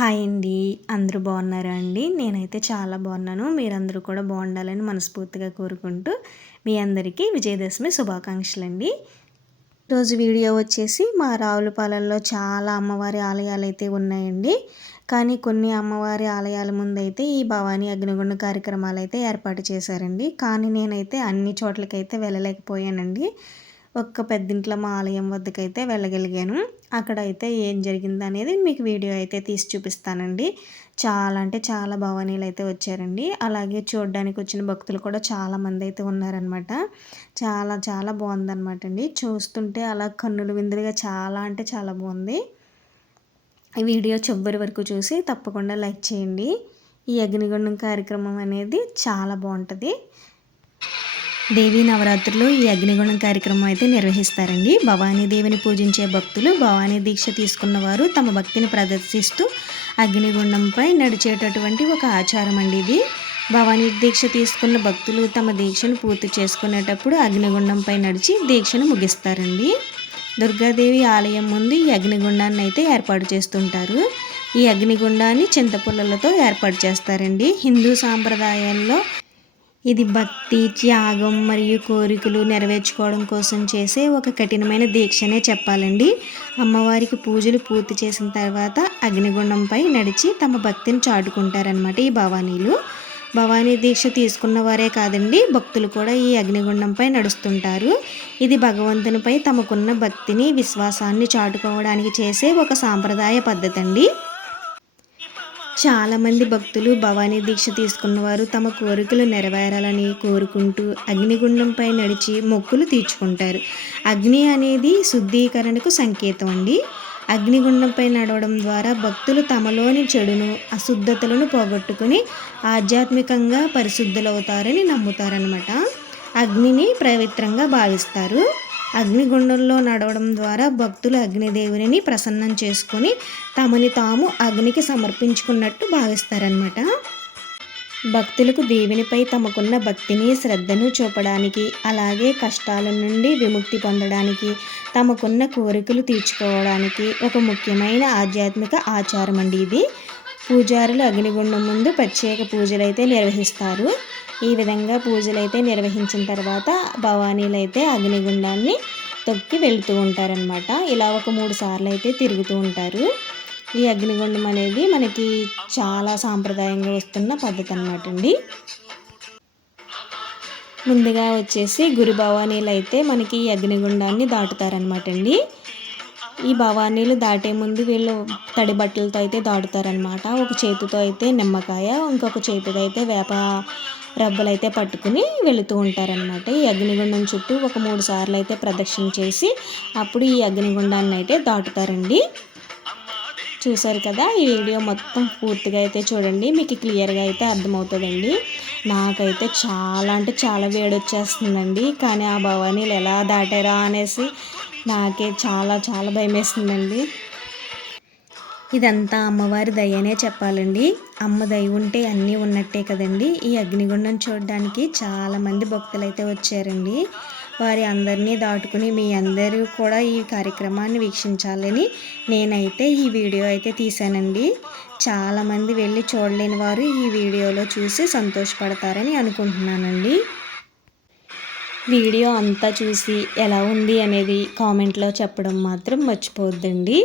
Hi అండి. అందరూ బాగున్నారా అండి? నేనైతే చాలా బాగున్నాను. మీరందరూ కూడా బాగుండాలని మనస్ఫూర్తిగా కోరుకుంటూ మీ అందరికీ విజయదశమి శుభాకాంక్షలు అండి రోజు వీడియో వచ్చేసి మా రావులపాలెంలో చాలా అమ్మవారి ఆలయాలు అయితే ఉన్నాయండి. కానీ కొన్ని అమ్మవారి ఆలయాల ముందైతే ఈ భవానీ అగ్నిగుండ కార్యక్రమాలు అయితే ఏర్పాటు చేశారండి. కానీ నేనైతే అన్ని చోట్లకైతే వెళ్ళలేకపోయానండి. ఒక్క పెద్దింట్లమ్మ ఆలయం వద్దకైతే వెళ్ళగలిగాను. అక్కడైతే ఏం జరిగింది అనేది మీకు వీడియో అయితే తీసి చూపిస్తానండి. చాలా అంటే చాలా భవానీలు అయితే వచ్చారండి. అలాగే చూడడానికి వచ్చిన భక్తులు కూడా చాలామంది అయితే ఉన్నారనమాట చాలా చాలా బాగుందన్నమాట అండి. చూస్తుంటే అలా కన్నులు విందులుగా చాలా అంటే చాలా బాగుంది. ఈ వీడియో చివరి వరకు చూసి తప్పకుండా లైక్ చేయండి. ఈ అగ్నిగుండం కార్యక్రమం అనేది చాలా బాగుంటుంది. దేవీ నవరాత్రులు ఈ అగ్నిగుణం కార్యక్రమం అయితే నిర్వహిస్తారండి. భవానీదేవిని పూజించే భక్తులు భవానీ దీక్ష తీసుకున్న వారు తమ భక్తిని ప్రదర్శిస్తూ అగ్నిగుండంపై నడిచేటటువంటి ఒక ఆచారం అండి ఇది. భవానీ దీక్ష తీసుకున్న భక్తులు తమ దీక్షను పూర్తి చేసుకునేటప్పుడు అగ్నిగుండంపై నడిచి దీక్షను ముగిస్తారండి. దుర్గాదేవి ఆలయం ముందు ఈ అగ్నిగుండాన్ని అయితే ఏర్పాటు చేస్తుంటారు. ఈ అగ్నిగుండాన్ని చింతపుల్లలతో ఏర్పాటు చేస్తారండి. హిందూ సాంప్రదాయాల్లో ఇది భక్తి త్యాగం మరియు కోరికలు నెరవేర్చుకోవడం కోసం చేసే ఒక కఠినమైన దీక్షనే చెప్పాలండి. అమ్మవారికి పూజలు పూర్తి చేసిన తర్వాత అగ్నిగుండంపై నడిచి తమ భక్తిని చాటుకుంటారనమాట ఈ భవానీలు. భవానీ దీక్ష తీసుకున్న వారే కాదండి భక్తులు కూడా ఈ అగ్నిగుండంపై నడుస్తుంటారు. ఇది భగవంతునిపై తమకున్న భక్తిని విశ్వాసాన్ని చాటుకోవడానికి చేసే ఒక సాంప్రదాయ పద్ధతి అండి చాలామంది భక్తులు భవానీ దీక్ష తీసుకున్నవారు తమ కోరికలు నెరవేరాలని కోరుకుంటూ అగ్నిగుండంపై నడిచి మొక్కులు తీర్చుకుంటారు. అగ్ని అనేది శుద్ధీకరణకు సంకేతం అండి. అగ్నిగుండంపై నడవడం ద్వారా భక్తులు తమలోని చెడును అశుద్ధతలను పోగొట్టుకుని ఆధ్యాత్మికంగా పరిశుద్ధులవుతారని నమ్ముతారనమాట అగ్నిని పవిత్రంగా భావిస్తారు. అగ్నిగుండంలో నడవడం ద్వారా భక్తులు అగ్నిదేవుని ప్రసన్నం చేసుకొని తమని తాము అగ్నికి సమర్పించుకున్నట్టు భావిస్తారనమాట భక్తులకు దేవునిపై తమకున్న భక్తిని శ్రద్ధను చూపడానికి అలాగే కష్టాల నుండి విముక్తి పొందడానికి తమకున్న కోరికలు తీర్చుకోవడానికి ఒక ముఖ్యమైన ఆధ్యాత్మిక ఆచారం అండి ఇది. పూజారులు అగ్నిగుండం ముందు ప్రత్యేక పూజలు అయితే నిర్వహిస్తారు. ఈ విధంగా పూజలు అయితే నిర్వహించిన తర్వాత భవానీలు అయితే అగ్నిగుండాన్ని తొక్కి వెళుతూ ఉంటారనమాట ఇలా ఒక మూడు సార్లు అయితే తిరుగుతూ ఉంటారు. ఈ అగ్నిగుండం అనేది మనకి చాలా సాంప్రదాయంగా వస్తున్న పద్ధతి అనమాట అండి. ముందుగా వచ్చేసి గురు భవానీలు అయితే మనకి ఈ అగ్నిగుండాన్ని దాటుతారనమాట అండి. ఈ భవానీలు దాటే ముందు వీళ్ళు తడి బట్టలతో అయితే దాటుతారనమాట ఒక చేతితో అయితే నిమ్మకాయ ఇంకొక చేతితో అయితే వేప రబ్బలు అయితే పట్టుకుని వెళుతూ ఉంటారనమాట ఈ అగ్నిగుండం చుట్టూ ఒక మూడు సార్లు అయితే ప్రదక్షిణ చేసి అప్పుడు ఈ అగ్నిగుండాన్ని అయితే దాటుతారండి. చూసారు కదా ఈ వీడియో మొత్తం పూర్తిగా అయితే చూడండి మీకు క్లియర్గా అయితే అర్థమవుతుందండి. నాకైతే చాలా అంటే చాలా వేడి వచ్చేస్తుందండి కానీ ఆ భవానీలు ఎలా దాటారా అనేసి నాకే చాలా చాలా భయం వేస్తుందండి ఇదంతా అమ్మవారి దయనే చెప్పాలండి. అమ్మ దయ ఉంటే అన్నీ ఉన్నట్టే కదండి. ఈ అగ్నిగుండం చూడడానికి చాలామంది భక్తులు అయితే వచ్చారండి. వారి అందరినీ దాటుకుని మీ అందరూ కూడా ఈ కార్యక్రమాన్ని వీక్షించాలని నేనైతే ఈ వీడియో అయితే తీశానండి. చాలామంది వెళ్ళి చూడలేని వారు ఈ వీడియోలో చూసి సంతోషపడతారని అనుకుంటున్నానండి. వీడియో అంతా చూసి ఎలా ఉంది అనేది కామెంట్లో చెప్పడం మాత్రం మర్చిపోవద్దండి.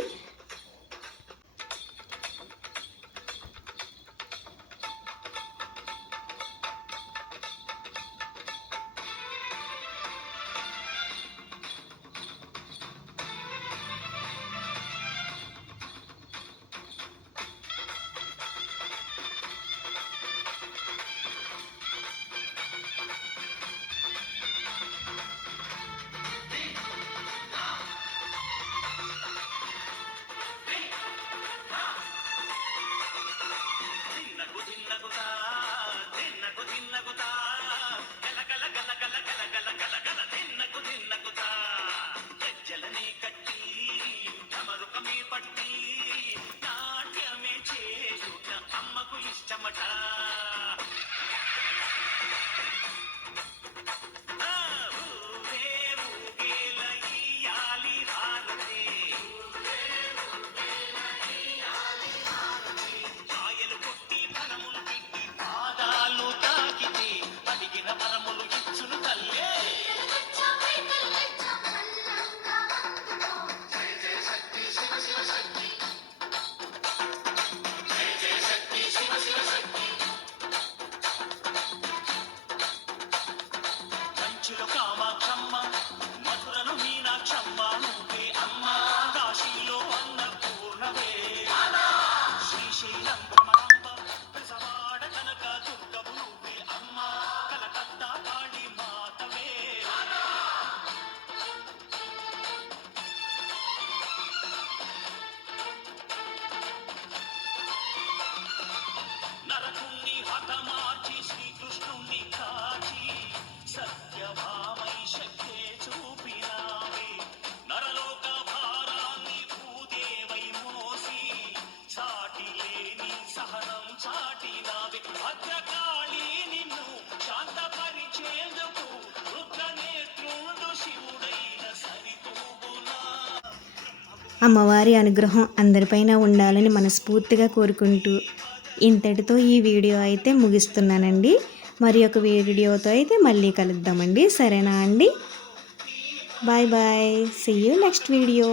పట్టి నాట్యమే చేయుట అమ్మకు ఇష్టమట. అమ్మవారి అనుగ్రహం అందరిపైన ఉండాలని మనస్ఫూర్తిగా కోరుకుంటూ ఇంతటితో ఈ వీడియో అయితే ముగిస్తున్నానండి. మరి ఒక వీడియోతో అయితే మళ్ళీ కలుద్దామండి. సరేనా అండి? Bye bye. See you next video